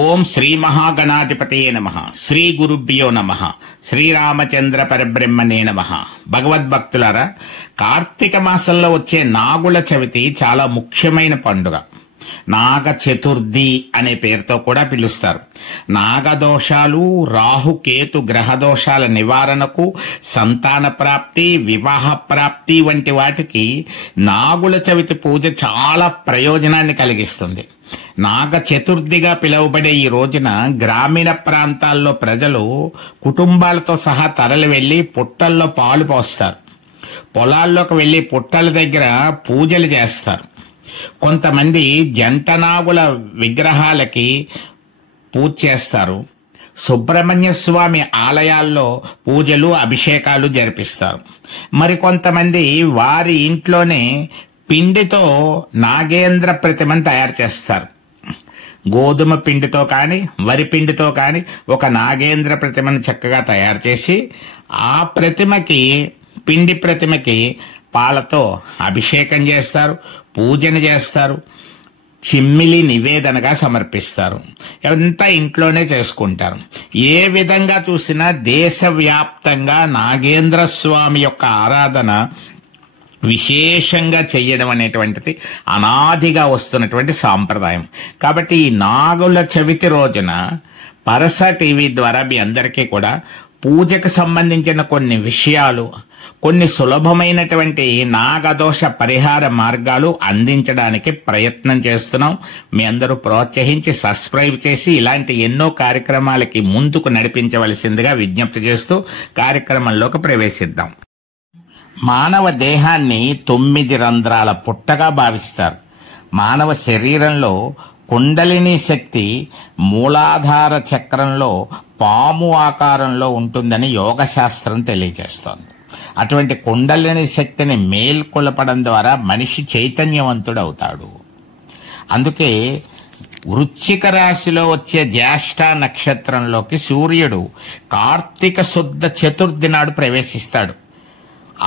ఓం శ్రీ మహాగణాధిపతయే నమః. శ్రీ గురుభ్యో నమః. శ్రీరామచంద్ర పరబ్రహ్మణే నమః. భగవద్భక్తులారా, కార్తీక మాసంలో వచ్చే నాగుల చవితి చాలా ముఖ్యమైన పండుగ. నాగ చతుర్థి అనే పేరుతో కూడా పిలుస్తారు. నాగదోషాలు, రాహుకేతు గ్రహ దోషాల నివారణకు, సంతాన ప్రాప్తి, వివాహ ప్రాప్తి వంటి వాటికి నాగుల చవితి పూజ చాలా ప్రయోజనాన్ని కలిగిస్తుంది. నాగ చతుర్థిగా పిలువబడే ఈ రోజున గ్రామీణ ప్రాంతాల్లో ప్రజలు కుటుంబాలతో సహా తరలి వెళ్లి పుట్టల్లో పాలు పోస్తారు. పొలాల్లోకి వెళ్లి పుట్టల దగ్గర పూజలు చేస్తారు. కొంతమంది జంట నాగుల విగ్రహాలకి పూజ చేస్తారు. సుబ్రహ్మణ్య స్వామి ఆలయాల్లో పూజలు, అభిషేకాలు జరిపిస్తారు. మరికొంతమంది వారి ఇంట్లోనే పిండితో నాగేంద్ర ప్రతిమను తయారు చేస్తారు. గోధుమ పిండితో కానీ వరి పిండితో కానీ ఒక నాగేంద్ర ప్రతిమను చక్కగా తయారు చేసి ఆ పిండి ప్రతిమకి పాలతో అభిషేకం చేస్తారు, పూజన చేస్తారు, చిమ్మిలి నివేదనగా సమర్పిస్తారు. ఇదంతా ఇంట్లోనే చేసుకుంటారు. ఏ విధంగా చూసినా దేశవ్యాప్తంగా నాగేంద్ర స్వామి యొక్క ఆరాధన విశేషంగా చెయ్యడం అనేటువంటిది అనాదిగా వస్తున్నటువంటి సాంప్రదాయం. కాబట్టి ఈ నాగుల చవితి రోజున పరస టీవీ ద్వారా మీ అందరికీ కూడా పూజకు సంబంధించిన కొన్ని విషయాలు, కొన్ని సులభమైనటువంటి నాగదోష పరిహార మార్గాలు అందించడానికి ప్రయత్నం చేస్తున్నాం. మీ అందరూ ప్రోత్సహించి సబ్స్క్రైబ్ చేసి ఇలాంటి ఎన్నో కార్యక్రమాలకి ముందుకు నడిపించవలసిందిగా విజ్ఞప్తి చేస్తూ కార్యక్రమంలోకి ప్రవేశిద్దాం. మానవ దేహాన్ని 9 రంధ్రాల పుట్టగా భావిస్తారు. మానవ శరీరంలో కుండలిని శక్తి మూలాధార చక్రంలో పాము ఆకారంలో ఉంటుందని యోగ శాస్త్రం తెలియజేస్తోంది. అటువంటి కుండలిని శక్తిని మేల్కొల్పడం ద్వారా మనిషి చైతన్యవంతుడవుతాడు. అందుకే వృశ్చిక రాశిలో వచ్చే జ్యేష్ఠ నక్షత్రంలోకి సూర్యుడు కార్తీక శుద్ధ చతుర్థి నాడు ప్రవేశిస్తాడు.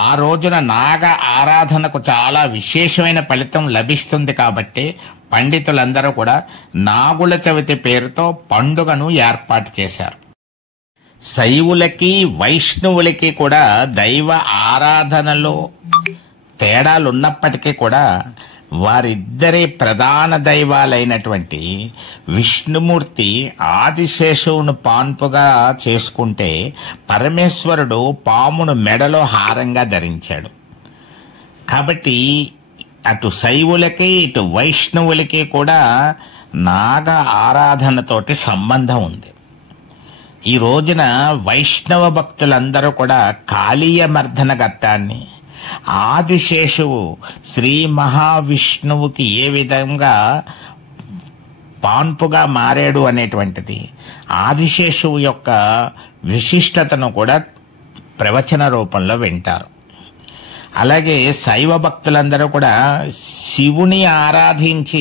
ఆ రోజున నాగ ఆరాధనకు చాలా విశేషమైన ఫలితం లభిస్తుంది. కాబట్టి పండితులందరూ కూడా నాగుల చవితి పేరుతో పండుగను ఏర్పాటు చేశారు. శైవులకి వైష్ణవులకి కూడా దైవ ఆరాధనలో తేడాలున్నప్పటికీ కూడా వారిద్దరి ప్రధాన దైవాలైనటువంటి విష్ణుమూర్తి ఆదిశేషువును పాన్పుగా చేసుకుంటే పరమేశ్వరుడు పామును మెడలో హారంగా ధరించాడు. కాబట్టి అటు శైవులకి ఇటు వైష్ణవులకి కూడా నాగ ఆరాధనతోటి సంబంధం ఉంది. ఈ రోజున వైష్ణవ భక్తులందరూ కూడా కాళీయ మర్దన ఘట్టాన్ని, ఆదిశేషువు శ్రీ మహావిష్ణువుకి ఏ విధంగా పాన్పుగా మారాడు అనేటువంటిది, ఆదిశేషువు యొక్క విశిష్టతను కూడా ప్రవచన రూపంలో వింటారు. అలాగే శైవ భక్తులందరూ కూడా శివుని ఆరాధించి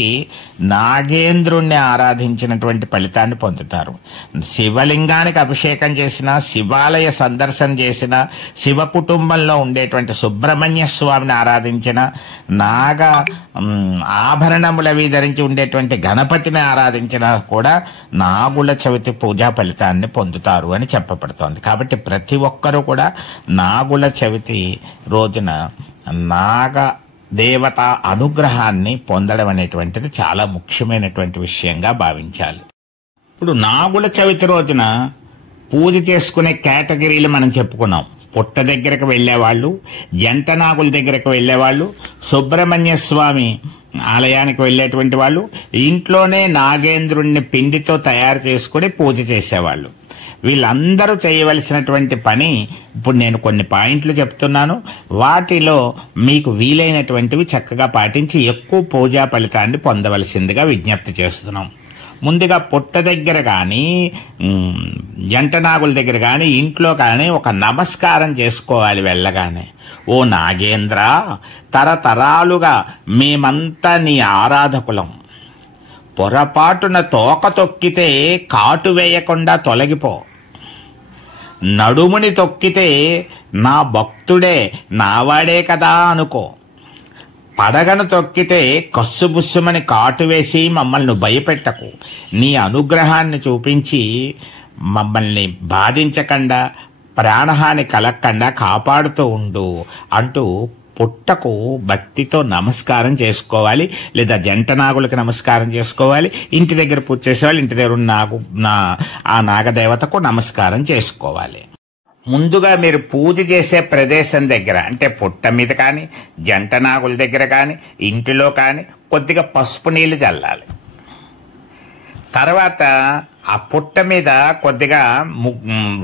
నాగేంద్రుణ్ణి ఆరాధించినటువంటి ఫలితాన్ని పొందుతారు. శివలింగానికి అభిషేకం చేసిన, శివాలయ సందర్శన చేసిన, శివ కుటుంబంలో ఉండేటువంటి సుబ్రహ్మణ్య స్వామిని ఆరాధించిన, నాగ ఆభరణములవి ధరించి ఉండేటువంటి గణపతిని ఆరాధించిన కూడా నాగుల చవితి పూజా ఫలితాన్ని పొందుతారు అని చెప్పబడుతోంది. కాబట్టి ప్రతి ఒక్కరూ కూడా నాగుల చవితి రోజున నాగ దేవత అనుగ్రహాన్ని పొందడం అనేటువంటిది చాలా ముఖ్యమైనటువంటి విషయంగా భావించాలి. ఇప్పుడు నాగుల చవితి రోజున పూజ చేసుకునే కేటగిరీలు మనం చెప్పుకున్నాం. పుట్ట దగ్గరకు వెళ్ళేవాళ్ళు, జంట నాగుల దగ్గరకు వెళ్ళేవాళ్ళు, సుబ్రహ్మణ్య స్వామి ఆలయానికి వెళ్ళేటువంటి వాళ్ళు, ఇంట్లోనే నాగేంద్రుణ్ణి పిండితో తయారు చేసుకుని పూజ చేసేవాళ్ళు. వీళ్ళందరూ చేయవలసినటువంటి పని ఇప్పుడు నేను కొన్ని పాయింట్లు చెప్తున్నాను. వాటిలో మీకు వీలైనటువంటివి చక్కగా పాటించి ఎక్కువ పూజా ఫలితాన్ని పొందవలసిందిగా విజ్ఞప్తి చేస్తున్నాం. ముందుగా పుట్ట దగ్గర కానీ జంట నాగుల దగ్గర కానీ ఇంట్లో కానీ ఒక నమస్కారం చేసుకోవాలి వెళ్ళగానే. ఓ నాగేంద్ర, తరతరాలుగా మేమంతా నీ ఆరాధకులం. పొరపాటున తోక తొక్కితే కాటు వేయకుండా తొలగిపో. నడుముని తొక్కితే నా భక్తుడే నావాడే కదా అనుకో. పడగను తొక్కితే కస్సుబుస్సుమని కాటు వేసి మమ్మల్ని భయపెట్టకు, నీ అనుగ్రహాన్ని చూపించి మమ్మల్ని బాధించకుండా ప్రాణహాని కలగకుండా కాపాడుతూ ఉండు అంటూ పుట్టకు భక్తితో నమస్కారం చేసుకోవాలి. లేదా జంట నాగులకు నమస్కారం చేసుకోవాలి. ఇంటి దగ్గర పూజ చేసేవాళ్ళు ఇంటి దగ్గర ఉన్న ఆ నాగదేవతకు నమస్కారం చేసుకోవాలి. ముందుగా మీరు పూజ చేసే ప్రదేశం దగ్గర, అంటే పుట్ట మీద కానీ జంట నాగుల దగ్గర కానీ ఇంటిలో కానీ కొద్దిగా పసుపు నీళ్లు చల్లాలి. తర్వాత ఆ పుట్ట మీద కొద్దిగా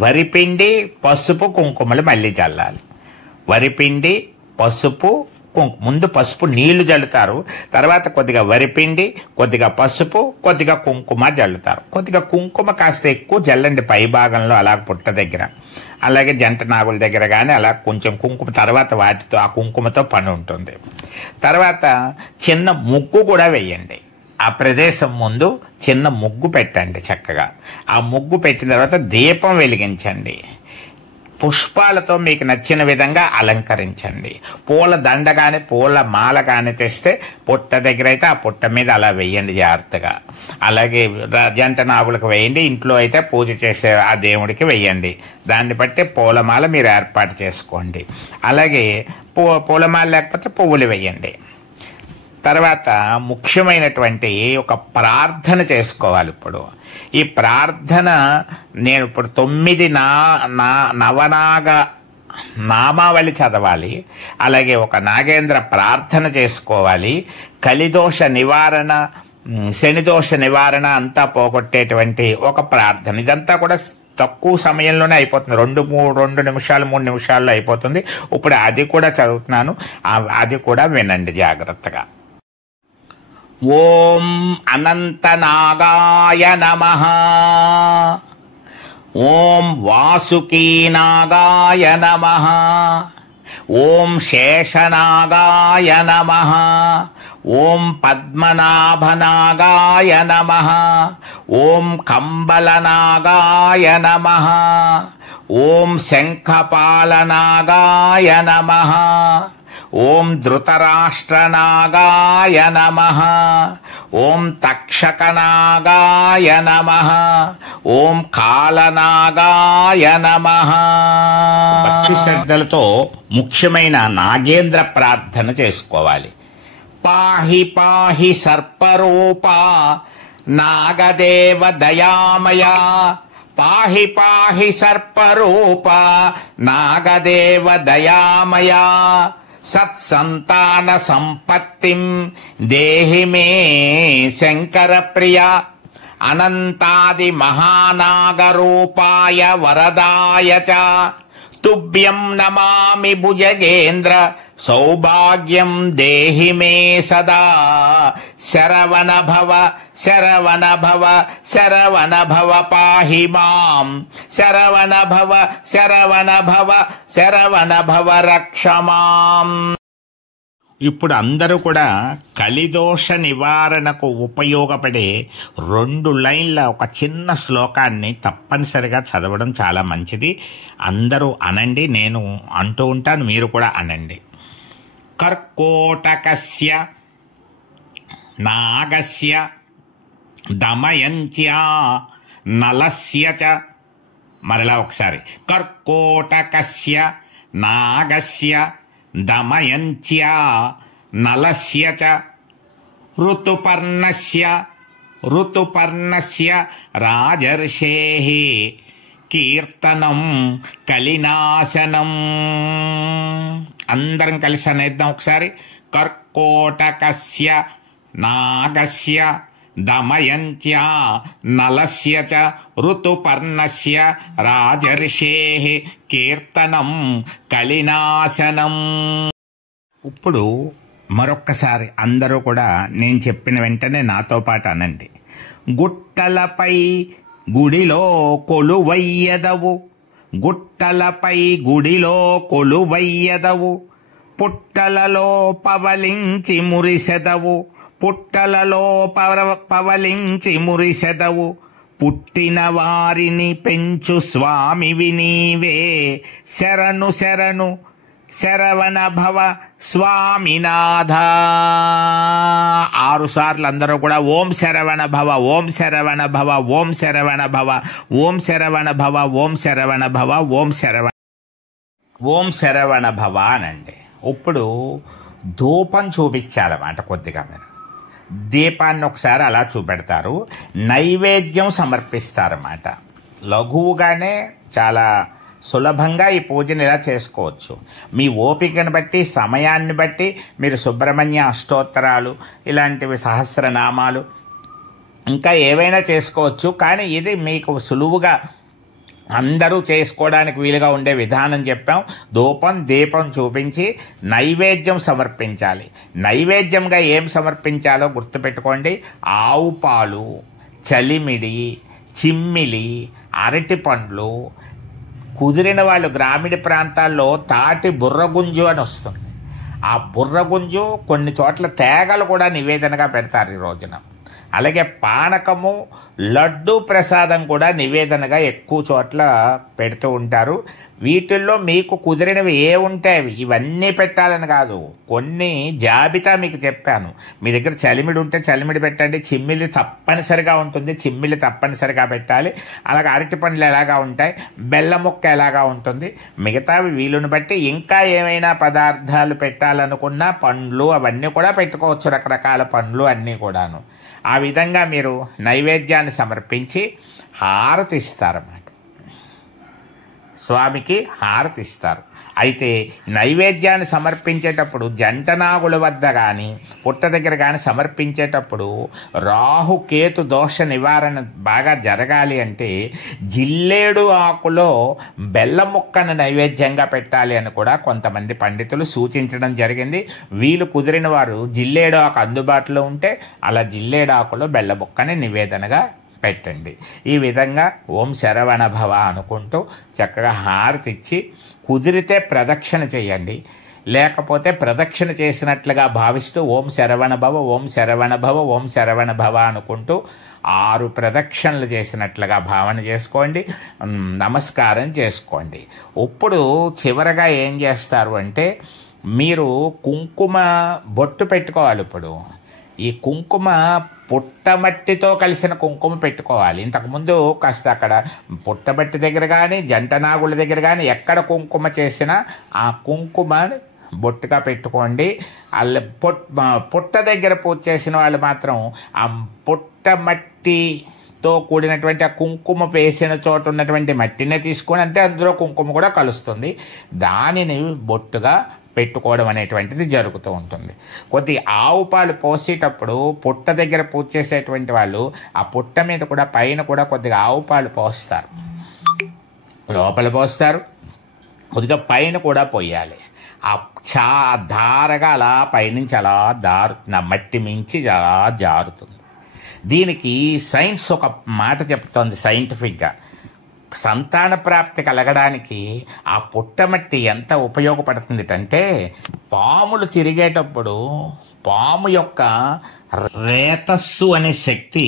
వరిపిండి పసుపు కుంకుమలు మళ్ళీ చల్లాలి. వరిపిండి పసుపు ముందు పసుపు నీళ్లు జల్లుతారు, తర్వాత కొద్దిగా వరిపిండి, కొద్దిగా పసుపు, కొద్దిగా కుంకుమ జల్లుతారు. కొద్దిగా కుంకుమ కాస్త ఎక్కువ జల్లండి పై భాగంలో, అలా పుట్ట దగ్గర, అలాగే జంట నాగుల దగ్గర కానీ అలా కొంచెం కుంకుమ. తర్వాత వాటితో ఆ కుంకుమతో పని ఉంటుంది. తర్వాత చిన్న ముగ్గు కూడా వేయండి. ఆ ప్రదేశం ముందు చిన్న ముగ్గు పెట్టండి చక్కగా. ఆ ముగ్గు పెట్టిన తర్వాత దీపం వెలిగించండి. పుష్పాలతో మీకు నచ్చిన విధంగా అలంకరించండి. పూల దండ కానీ పూల మాల కానీ తెస్తే పుట్ట దగ్గర అయితే ఆ పుట్ట మీద అలా వేయండి జాగ్రత్తగా. అలాగే జంట నాగులకు వేయండి, ఇంట్లో అయితే పూజ చేసే ఆ దేవుడికి వేయండి. దాన్ని బట్టి పూలమాల మీరు ఏర్పాటు చేసుకోండి. అలాగే పూలమాల లేకపోతే పువ్వులు వేయండి. తర్వాత ముఖ్యమైనటువంటి ఒక ప్రార్థన చేసుకోవాలి. ఇప్పుడు ఈ ప్రార్థన నేను ఇప్పుడు 9 నవనాగ నామావళి చదవాలి. అలాగే ఒక నాగేంద్ర ప్రార్థన చేసుకోవాలి. కలిదోష నివారణ, శనిదోష నివారణ అంతా పోగొట్టేటువంటి ఒక ప్రార్థన. ఇదంతా కూడా తక్కువ సమయంలోనే అయిపోతుంది. 2 నిమిషాలు 3 నిమిషాల్లో అయిపోతుంది. ఇప్పుడు అది కూడా చదువుతున్నాను, అది కూడా వినండి జాగ్రత్తగా. ఓం అనంతనాగాయ నమః. ఓం వాసుకీనాగాయ నమః. ఓం శేషనాగాయ నమః. ఓం పద్మనాభనాగాయ నమః. ఓం కంబలనాగాయ నమః. ఓం శంఖపాలనాగాయ నమః. ఓం ధృతరాష్ట్రనాగాయ నమః. ఓం తక్షకనాగాయ నమః. ఓం కాలనాగాయ నమః. భక్తి శ్రద్ధలతో ముఖ్యమైన నాగేంద్ర ప్రార్థన చేసుకోవాలి. పాహి పాహి సర్పరూప నాగదేవ దయామయ. పాహి పాహి సర్పరూప నాగదేవ దయామయ. సత్సంతాన సంపత్తిం దేహి మే శంకర ప్రియ. అనంతాది మహానాగరూపాయ వరదాయ చ. తుభ్యం నమామి భుజగేంద్ర సౌభాగ్యం దేహి మే సదా. శరవణ భవ శరవణ భవ శరవణ భవ పాహి మాం. శరవణ భవ శరవణ భవ శరవణ భవ రక్ష మాం. ఇప్పుడు అందరూ కూడా కలిదోష నివారణకు ఉపయోగపడే 2 లైన్ల ఒక చిన్న శ్లోకాన్ని తప్పనిసరిగా చదవడం చాలా మంచిది. అందరూ అనండి, నేను అంటూ ఉంటాను, మీరు కూడా అనండి. కర్కోటకస్య నాగస్య దమయంత్యా నలస్య చ. మరలా ఒకసారి. కర్కోటకస్య నాగస్య దమయంత్యా నలస్య చ. ఋతుపర్ణస్య రాజర్షేః కీర్తనం కలినాశనం. అందరం కలిసి అనేద్దాం ఒకసారి. కర్కోటకస్య నాగస్య దమయంత్యా నలస్య చ ఋతుపర్ణస్య రాజర్షేః కీర్తనం కలినాశనం. ఇప్పుడు మరొక్కసారి అందరూ కూడా నేను చెప్పిన వెంటనే నాతో పాటు అనండి. గుట్టలపై గుడిలో కొలువయ్యదవు. గుట్టలపై గుడిలో కొలువయ్యదవు. పుట్టలలో పవలించి మురిసెదవు. పుట్టలలో పవలించి మురిసెదవు. పుట్టిన వారిని పెంచు స్వామివి నీవే. శరణు శరణు శరవణ భవ స్వామినాథ. 6 సార్లు అందరూ కూడా ఓం శరవణ భవ, ఓం శరవణ భవ, ఓం శరవణ భవ, ఓం శరవణ భవ, ఓం శరవణ భవ, ఓం శరవణ భవ అనండి. ఇప్పుడు ధూపం చూపించాలన్నమాట. కొద్దిగా మీరు దీపాన్ని ఒకసారి అలా చూపెడతారు, నైవేద్యం సమర్పిస్తారన్నమాట. లఘువుగానే చాలా సులభంగా ఈ పూజను ఇలా చేసుకోవచ్చు. మీ ఓపికను బట్టి, సమయాన్ని బట్టి మీరు సుబ్రహ్మణ్య అష్టోత్తరాలు, ఇలాంటివి సహస్రనామాలు, ఇంకా ఏవైనా చేసుకోవచ్చు. కానీ ఇది మీకు సులువుగా అందరూ చేసుకోవడానికి వీలుగా ఉండే విధానం చెప్పాం. ధూపం దీపం చూపించి నైవేద్యం సమర్పించాలి. నైవేద్యంగా ఏం సమర్పించాలో గుర్తుపెట్టుకోండి. ఆవు పాలు, చలిమిడి, చిమ్మిలి, అరటి పండ్లు, కుదిరిన వాళ్ళు గ్రామీణ ప్రాంతాల్లో తాటి బుర్రగుంజు అని వస్తుంది. ఆ బుర్రగుంజు కొన్ని చోట్ల తేగలు కూడా నివేదనగా పెడతారు ఈ రోజున. అలాగే పానకము, లడ్డు ప్రసాదం కూడా నివేదనగా ఎక్కువ చోట్ల పెడుతూ ఉంటారు. వీటిల్లో మీకు కుదిరినవి ఏ ఉంటాయి ఇవన్నీ పెట్టాలని కాదు, కొన్ని జాబితా మీకు చెప్పాను. మీ దగ్గర చలిమిడి ఉంటే చలిమిడి పెట్టండి, చిమ్మిలి తప్పనిసరిగా ఉంటుంది, చిమ్మిలి తప్పనిసరిగా పెట్టాలి. అలాగే అరటి పండ్లు ఎలాగా ఉంటాయి, బెల్లం ముక్క ఎలాగా ఉంటుంది, మిగతావి వీలుని బట్టి ఇంకా ఏమైనా పదార్థాలు పెట్టాలనుకున్నా పండ్లు అవన్నీ కూడా పెట్టుకోవచ్చు, రకరకాల పండ్లు అన్నీ కూడాను. ఆ విధంగా మీరు నైవేద్యాన్ని సమర్పించి హారతి ఇస్తారన్నమాట. స్వామికి హారతి ఇస్తారు. అయితే నైవేద్యాన్ని సమర్పించేటప్పుడు జంటనాగుల వద్ద కానీ పుట్ట దగ్గర కానీ సమర్పించేటప్పుడు రాహుకేతు దోష నివారణ బాగా జరగాలి అంటే జిల్లేడు ఆకులో బెల్లం ముక్కను నైవేద్యంగా పెట్టాలి అని కూడా కొంతమంది పండితులు సూచించడం జరిగింది. వీలు కుదిరిన వారు జిల్లేడు ఆకు అందుబాటులో ఉంటే అలా జిల్లేడు ఆకులో బెల్లం ముక్కని నివేదనగా పెట్టండి. ఈ విధంగా ఓం శరవణ భవ అనుకుంటూ చక్కగా హారతి ఇచ్చి కుదిరితే ప్రదక్షిణ చేయండి. లేకపోతే ప్రదక్షిణ చేసినట్లుగా భావిస్తూ ఓం శరవణ భవ, ఓం శరవణ భవ, ఓం శరవణ భవ అనుకుంటూ 6 ప్రదక్షిణలు చేసినట్లుగా భావన చేసుకోండి, నమస్కారం చేసుకోండి. ఇప్పుడు చివరగా ఏం చేస్తారు అంటే మీరు కుంకుమ బొట్టు పెట్టుకోవాలి. ఇప్పుడు ఈ కుంకుమ పుట్టమట్టితో కలిసిన కుంకుమ పెట్టుకోవాలి. ఇంతకుముందు కాస్త అక్కడ పుట్టమట్టి దగ్గర కానీ జంటనాగుల దగ్గర కానీ ఎక్కడ కుంకుమ చేసినా ఆ కుంకుమ బొట్టుగా పెట్టుకోండి. అలా పుట్ట దగ్గర పూజ చేసిన వాళ్ళు మాత్రం ఆ పుట్టమట్టితో కూడినటువంటి ఆ కుంకుమ వేసిన చోట ఉన్నటువంటి మట్టినే తీసుకొని, అంటే అందులో కుంకుమ కూడా కలుస్తుంది, దానిని బొట్టుగా పెట్టుకోవడం అనేటువంటిది జరుగుతూ ఉంటుంది. కొద్ది ఆవు పాలు పోసేటప్పుడు పుట్ట దగ్గర పూజ చేసేటువంటి వాళ్ళు ఆ పుట్ట మీద కూడా పైన కూడా కొద్దిగా ఆవు పాలు పోస్తారు, లోపల పోస్తారు, కొద్దిగా పైన కూడా పోయాలి. ఆ ధారగా అలా పైనుంచి అలా మట్టి మించి అలా జారుతుంది. దీనికి సైన్స్ ఒక మాట చెప్తోంది సైంటిఫిక్గా. సంతాన ప్రాప్తి కలగడానికి ఆ పుట్టమట్టి ఎంత ఉపయోగపడుతుంది అంటే పాములు తిరిగేటప్పుడు పాము యొక్క రేతస్సు అనే శక్తి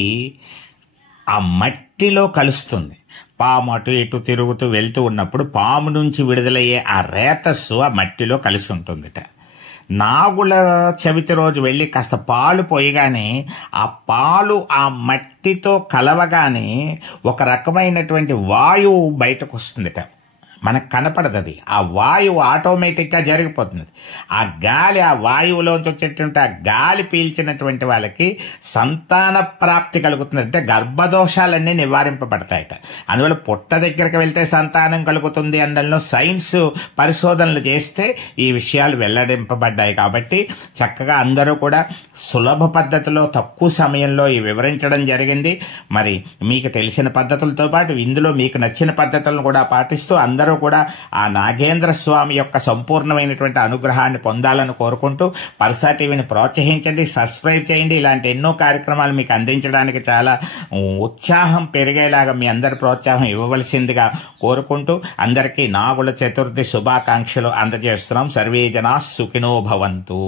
ఆ మట్టిలో కలుస్తుంది. పాము అటు ఇటు తిరుగుతూ వెళ్తూ ఉన్నప్పుడు పాము నుంచి విడుదలయ్యే ఆ రేతస్సు ఆ మట్టిలో కలిసి ఉంటుందిట. నాగుల చవితి రోజు వెళ్ళి కాస్త పాలు పోయగానే ఆ పాలు ఆ మట్టితో కలవగానే ఒక రకమైనటువంటి వాయువు బయటకు వస్తుందిట. మనకు కనపడదు అది, ఆ వాయువు ఆటోమేటిక్గా జరిగిపోతుంది. ఆ గాలి, ఆ వాయువులోంచి వచ్చేటువంటి ఆ గాలి పీల్చినటువంటి వాళ్ళకి సంతాన ప్రాప్తి కలుగుతుంది, అంటే గర్భదోషాలన్నీ నివారింపబడతాయట. అందువల్ల పుట్ట దగ్గరికి వెళ్తే సంతానం కలుగుతుంది అనడంలో సైన్స్ పరిశోధనలు చేస్తే ఈ విషయాలు వెల్లడింపబడ్డాయి. కాబట్టి చక్కగా అందరూ కూడా సులభ పద్ధతిలో తక్కువ సమయంలో ఈ వివరించడం జరిగింది. మరి మీకు తెలిసిన పద్ధతులతో పాటు ఇందులో మీకు నచ్చిన పద్ధతులను కూడా పాటిస్తూ అందరూ కూడా ఆ నాగేంద్ర స్వామి యొక్క సంపూర్ణమైనటువంటి అనుగ్రహాన్ని పొందాలని కోరుకుంటూ పరసా టీవీని ప్రోత్సహించండి, సబ్స్క్రైబ్ చేయండి. ఇలాంటి ఎన్నో కార్యక్రమాలు మీకు అందించడానికి చాలా ఉత్సాహం పెరిగేలాగా మీ అందరి ప్రోత్సాహం ఇవ్వవలసిందిగా కోరుకుంటూ అందరికీ నాగుల చతుర్థి శుభాకాంక్షలు అందజేస్తున్నాం. సర్వే జనా సుఖినో భవంతు.